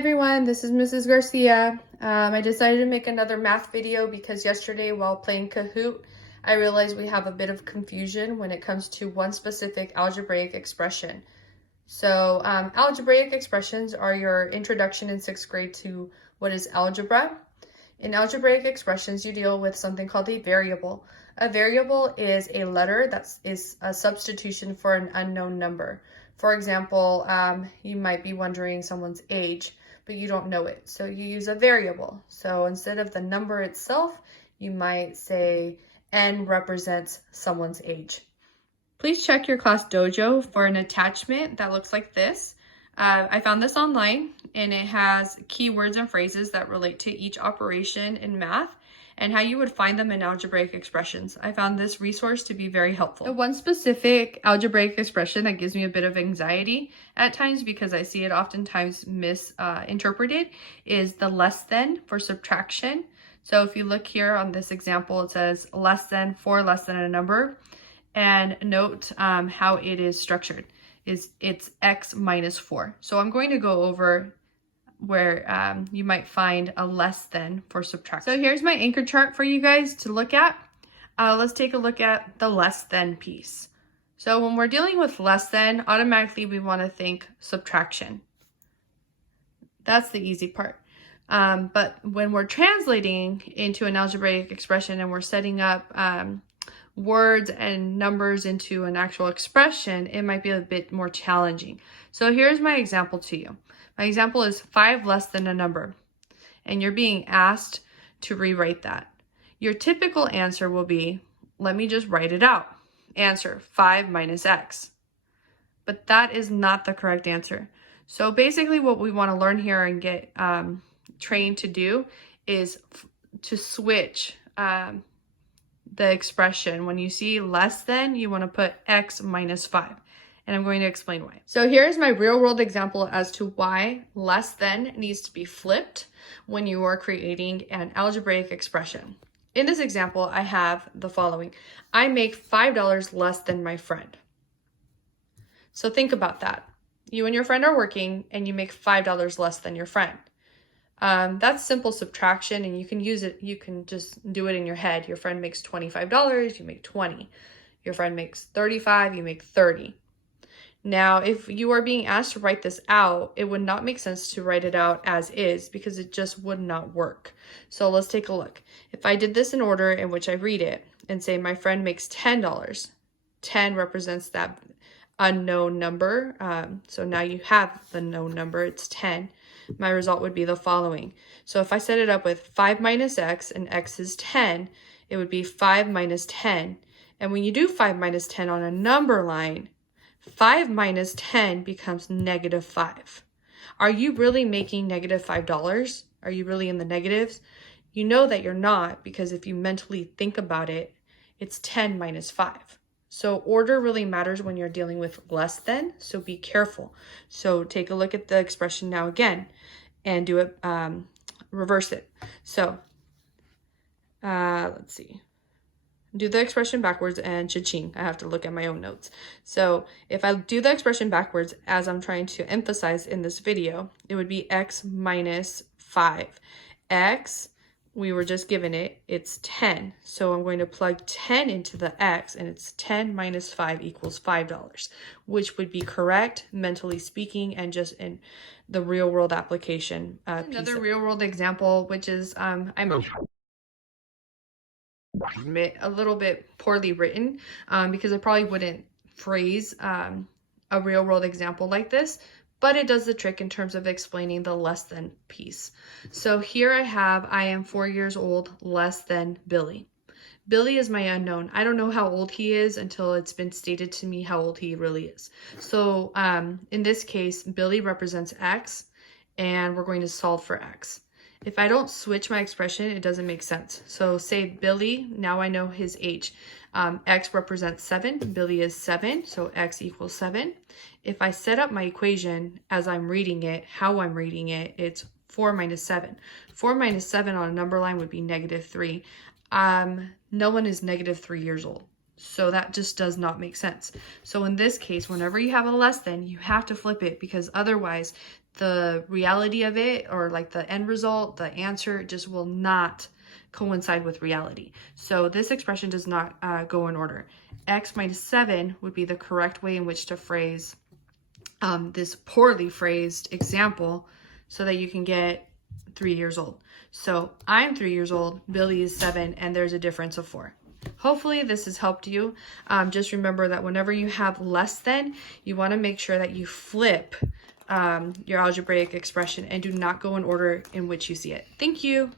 Everyone, this is Mrs. Garcia. I decided to make another math video because yesterday while playing Kahoot, I realized we have a bit of confusion when it comes to one specific algebraic expression. So algebraic expressions are your introduction in 6th grade to what is algebra. In algebraic expressions, you deal with something called a variable. A variable is a letter that is a substitution for an unknown number. For example, you might be wondering someone's age, but you don't know it. So you use a variable. So instead of the number itself, you might say n represents someone's age. Please check your class dojo for an attachment that looks like this. I found this online and it has keywords and phrases that relate to each operation in math and how you would find them in algebraic expressions. I found this resource to be very helpful. The one specific algebraic expression that gives me a bit of anxiety at times because I see it oftentimes misinterpreted is the less than for subtraction. So if you look here on this example, it says less than for less than a number, and note how it is structured. It's x minus 4. So I'm going to go over where you might find a less than for subtraction. So here's my anchor chart for you guys to look at. Let's take a look at the less than piece. So when we're dealing with less than, automatically we want to think subtraction. That's the easy part. But when we're translating into an algebraic expression and we're setting up words and numbers into an actual expression, it might be a bit more challenging. So here's my example to you. My example is 5 less than a number, and you're being asked to rewrite that. Your typical answer will be, let me just write it out. Answer, 5 minus x. But that is not the correct answer. So basically what we want to learn here and get trained to do is to switch the expression. When you see less than, you want to put x minus 5. And I'm going to explain why. So here's my real world example as to why less than needs to be flipped when you are creating an algebraic expression. In this example, I have the following. I make $5 less than my friend. So think about that. You and your friend are working and you make $5 less than your friend. That's simple subtraction, and you can use it. You can just do it in your head. Your friend makes $25, you make 20. Your friend makes 35, you make 30. Now, if you are being asked to write this out, it would not make sense to write it out as is because it just would not work. So let's take a look. If I did this in order in which I read it and say my friend makes $10, 10 represents that unknown number. So now you have the known number, it's 10. My result would be the following. So if I set it up with 5 minus x and x is 10, it would be 5 minus 10. And when you do 5 minus 10 on a number line, 5 minus 10 becomes negative 5. Are you really making negative $5? Are you really in the negatives? You know that you're not, because if you mentally think about it, it's 10 minus 5. So order really matters when you're dealing with less than, so be careful. So take a look at the expression now again and do it, reverse it. So let's see. Do the expression backwards and cha-ching. I have to look at my own notes. So if I do the expression backwards, as I'm trying to emphasize in this video, it would be x minus 5. X, we were just given it, it's 10. So I'm going to plug 10 into the x, and it's 10 minus 5 equals $5, which would be correct, mentally speaking, and just in the real world application. Another real world example, which is, a little bit poorly written because I probably wouldn't phrase a real world example like this, but it does the trick in terms of explaining the less than piece. So here I am 4 years old less than Billy. Billy is my unknown. I don't know how old he is until it's been stated to me how old he really is. So in this case, Billy represents x, and we're going to solve for x. If I don't switch my expression, it doesn't make sense. So say Billy, now I know his age. X represents 7, Billy is 7, so x equals 7. If I set up my equation as I'm reading it, how I'm reading it, it's 4 minus 7. 4 minus 7 on a number line would be negative 3. No one is negative 3 years old. So that just does not make sense. So in this case, whenever you have a less than, you have to flip it, because otherwise the reality of it, or like the end result, the answer just will not coincide with reality. So this expression does not go in order. X minus 7 would be the correct way in which to phrase this poorly phrased example so that you can get 3 years old. So I'm 3 years old, Billy is 7, and there's a difference of 4. Hopefully this has helped you. Just remember that whenever you have less than, you want to make sure that you flip your algebraic expression and do not go in order in which you see it. Thank you.